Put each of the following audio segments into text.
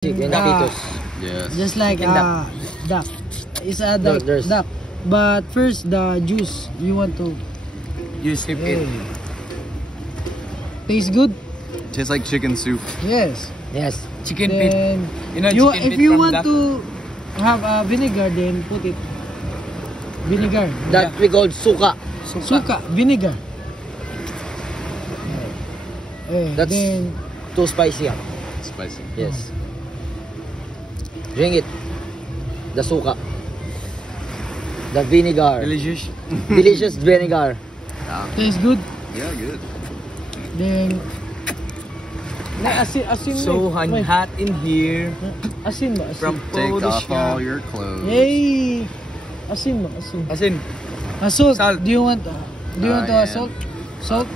Chicken Uh, Titos. Yes. Just like duck. It's a duck. There's- Duck. But first the juice you want to You sip it. taste good. Tastes like chicken soup. Yes. Yes. Chicken feet. Then You know you, chicken if feet you from want duck? to have vinegar, then put it vinegar. That we call suka. Suka vinegar. That's- Then Too spicy. Spicy. Yes. Drink it. The suka. The vinegar. Delicious. Delicious vinegar. tastes good. Yeah, good. Then asin So wait. hot in here. Asin ba? Asin. From Take off Polish. all your clothes. Hey, asin ba? Asin. Asin. Salt. Salt. Do you want? Do you want yeah. salt? Salt?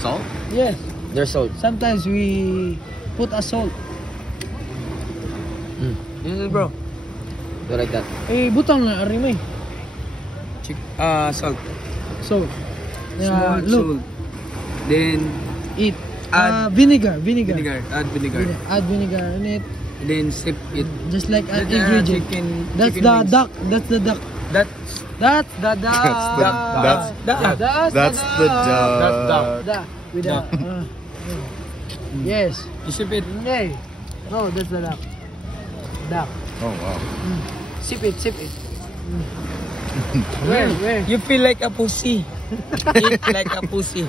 Salt? Yes. There's salt. Sometimes we put a salt. Yes, bro. So like that. Eh, butang na ari may. Salt. Salt. Small Look, salt. Then eat. Add Vinegar. vinegar. Add vinegar. Add vinegar in it. And then sip it. Just like an That's, ingredient. chicken. That's chicken the wings. duck. That's the duck. That's That's the duck. That's That's the That's duck. duck. With the. Yes. You sip it. Hey. No, that's the duck. Duck. Oh wow. Sip it. Sip it. Where? You feel like a pussy. Eat like a pussy.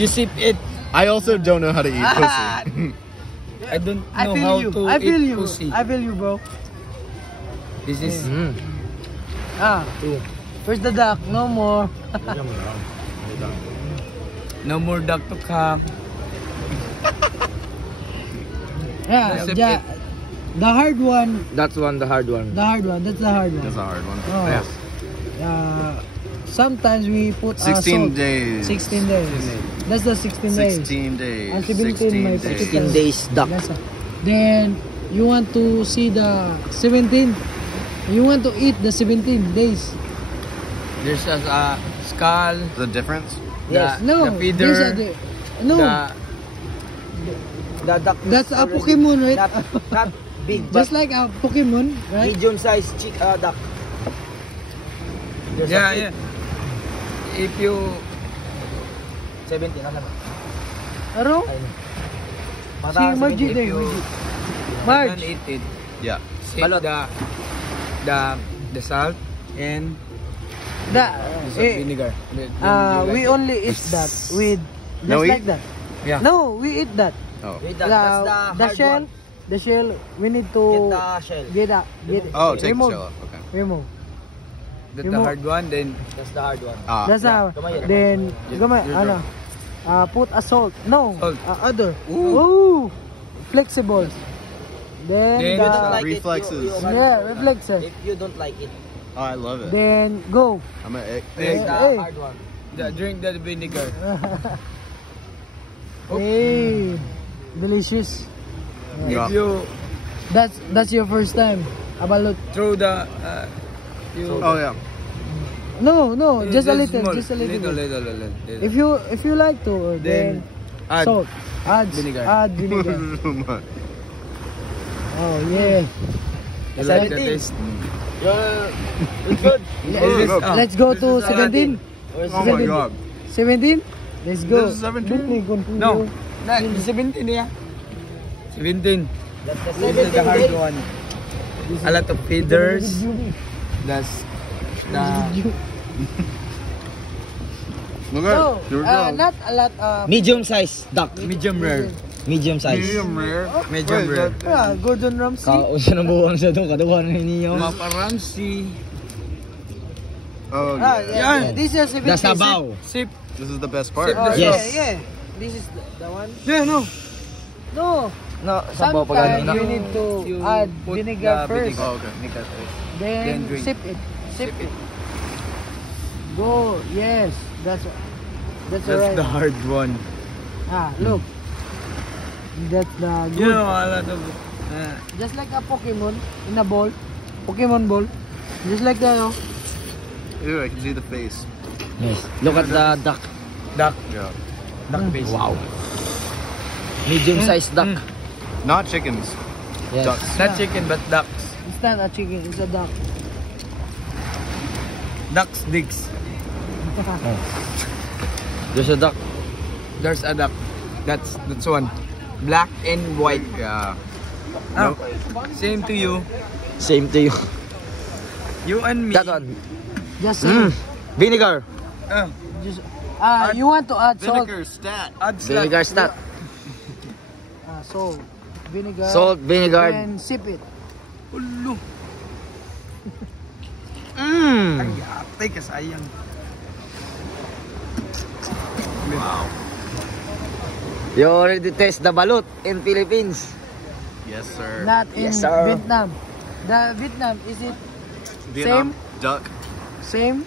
You sip it. I also don't know how to eat pussy. I don't I know feel how you. to I feel eat you. pussy. I feel you, bro. This is Where's the duck? No more. no more duck to come. Yeah, Sip ja, it. the hard one. That's one, the hard one. The hard one. That's the hard one. That's a hard one. Oh. Yes. Sometimes we put 16 salt. days. 16 days. That's the 16 days. 16 days. Ang 17 may 16 days duck. That's all. Then you want to see the 17. You want to eat the 17 days. There's a skull. The difference? Yes. The No, feeder. these are no. The duck is That's a already Pokemon, right? Not big, but Just like a Pokemon, right? medium-sized duck. There's Yeah, a yeah. If you 17, ano? Ano? Si Margie if din. you Marge. can eat it, Yeah. sip Balot. the salt and The, the vinegar. Then you we like only eat that with just No, like that. it. Yeah. No, we eat that. Oh. Wait, that's the hard shell. one. The shell. We need Get to the shell. get it. Oh, take the remove. shell off. Okay. Remove. That's You the mo- hard one. Then That's the hard one. That's how. Kamay yan. Then gamay you're ano? Put a salt. No. Salt. Other. Ooh. Flexible. Then Then the, You don't like Reflexes. it, you yeah, reflexes. If you don't like it, Oh, I love it. Then go. I'm a egg. it's the Hey. hard one. drink the vinegar. Hey, delicious. If you That's your first time. Abalot. throw the Oh yeah. No, just a little, small, just a little. little. If you like to, then add salt. Add vinegar. Add vinegar. Too much. Oh yeah. You like the 17. taste. It's good. Let's go to This is 17. Where's Oh my god. 17. Let's go. This is 17? Don't make confusion. No, 17 yeah. 17. That's the This is the 17 hard days. one. A lot of feeders. That's the Look at No, it. Here we go. not a lot. Medium-sized duck. medium rare. Medium-sized. Medium rare. Medium Wait, rare. Gordon Ramsay. Kausa ng buwang sa doon, kaduhan na ninyo. Papa Ramsey. Oh Ah, yeah. yeah. This is 17. The sabaw. Sip. This is the best part. Sip the Yes. Yeah. This is the one. Yeah, no. No. No, sabaw pa Sometimes gano'n. you need to You add put vinegar the first. vinegar. Oh, okay. Vinegar first. Then Then drink. sip it. Sip it. Go. Yes. That's That's alright. the hard one. Look. That's the good. You know, a lot of Just like a Pokemon in a ball. Pokemon ball. Just like that, no? Ew, I can see the face. Yes. Look at the duck. duck. Yeah. Duck face. Wow. Medium-sized duck. Not chickens. Yes. Ducks. Not chicken, but ducks. It's not a chicken, it's a duck. Ducks, dicks. There's a duck. There's a duck. That's one. Black and white. Yeah. Ah, same to you. Same to you. You and me. That one. Just Vinegar. just you want to add salt? Vinegar stat. Add salt. Vinegar stat. Salt, vinegar, Salt, vinegar. and sip it. Ulo. Mmm. Ay, ate, kasayang. You already taste the balut in Philippines. Yes, sir. Not in Yes, sir. Vietnam. The Vietnam, is it Vietnam duck. same?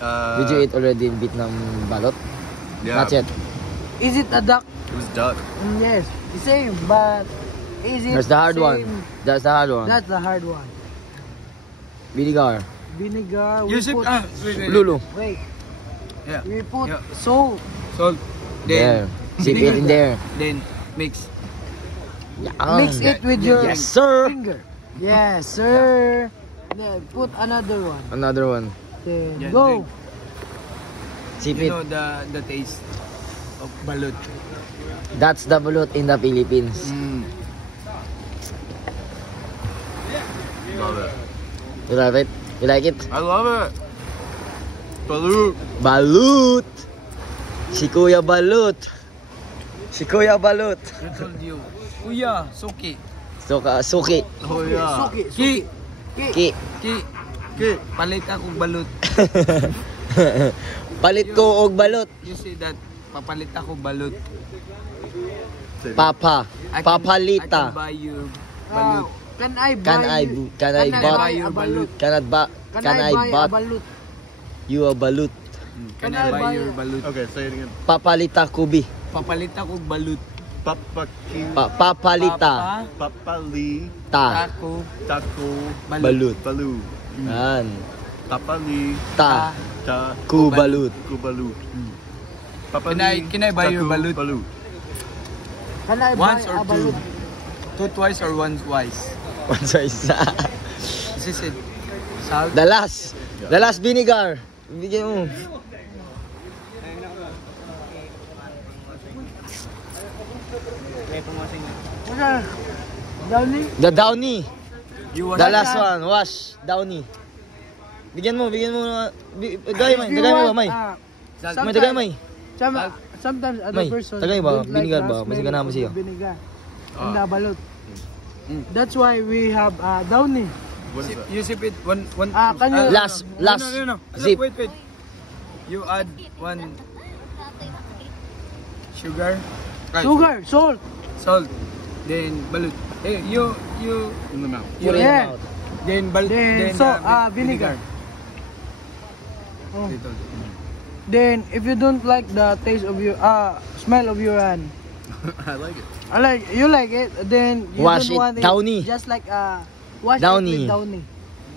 Did you eat already in Vietnam balut? Yeah. Not yet. Is it a duck? It was duck. Yes, the same, but is it That's the hard same? one. That's the hard one. That's the hard one. Vinegar. Vinegar, we You said, put, wait. Lulu. wait, Yeah. we put Yeah. salt. Salt. There. Sip it in there. Then mix. Yum. Mix it with your Yes, sir. finger. Yes, sir. Then put another one. Another one. Then Yeah, go. Sip You it. know the taste of balut. That's the balut in the Philippines. Love it. You love it? You like it? I love it. Balut. Balut! Si Kuya Balut. Si Kuya Balut. I told you. Kuya, suki. Suki. Oh yeah. Suki, Ki. Ki. Ki. Ki. Palit akong balut. Palit ko og balot. You say that. Papalit ako balut. Papa. I can Papalita. buy you Ah, balut. can I buy Can I you? can I Can I bought buy a balut? can I buy a bought balut? you a balut? Can Can I I buy buy your a- balut? Okay, say it again. Papalita kubi. Papalit ako balut. Papaki. Papalita Papali. ta Ako Taco. balut. Balu. Yan. Papali. Ta Ta. ku balut. Kubalut. Can I buy your balut? Balut. Can I Once buy or a two? balut? Two twice or once twice? Once or isa. This is it. Salt. The last vinegar. Bigyan mo. Okay. Downy? The downy. You want The last one. Wash. Downy. Bigyan mo. Tagay mo. Tagay mo ba, May? May tagay mo. Sometimes other May, persons tagay ba? don't like Vinegar the ba? smell Masigan na mo of siya. the vinegar and the balut. That's why we have downy. What is that? You sip it one. Can you- Last. No. Zip. Wait. You add one sugar. Sugar, salt. Salt. Then balut. Hey, you In the mouth. Put it Yeah. out. then balut. Then vinegar. Oh. Little. Then if you don't like the taste of your smell of your hand, I like it. you like it, then you Wash don't it want downy. Just like wash Downy. it with downy.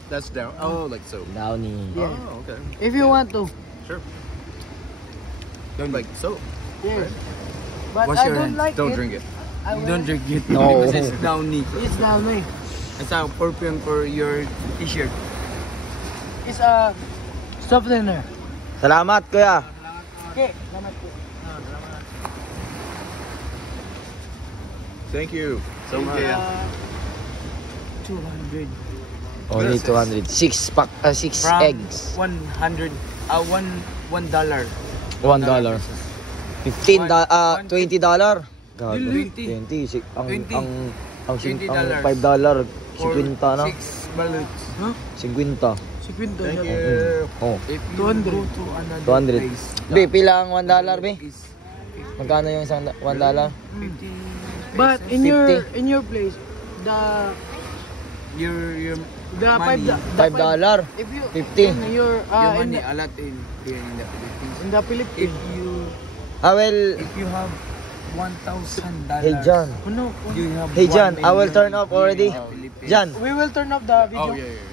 That's down. Oh, like so. Downy. Yeah. Oh, okay. If you want to. Sure. Don't like so. Yes. But Wash I your don't hands. like Don't it. drink it. I will- Don't drink it. No. Because it's downy. It's downy. It's a perfume for your t-shirt. It's a softener. Salamat, kuya. Okay. Salamat po. Thank you so much. 200. Only 200. 6 pack, 6 From eggs. 100, $1. $1. 15 $20. God, Really? 20. Ang 20. ang $20. $5, For 50 na. 6 baluts. 50. Si Quinto. Thank siya. you. Oh, If you 200. go to another 200. place, Be, pila ang $1, be? is Magkano yung isang $1? 50. But in 50. your place, the Your $5 money. $5. if you 50. in your Your in money the, a lot in here in the Philippines. in the If Philippines. you have $1,000. Hey John. Oh, no. You have Hey John, 1 I will million turn off already. in the Philippines. John, We will turn off the video. Oh yeah.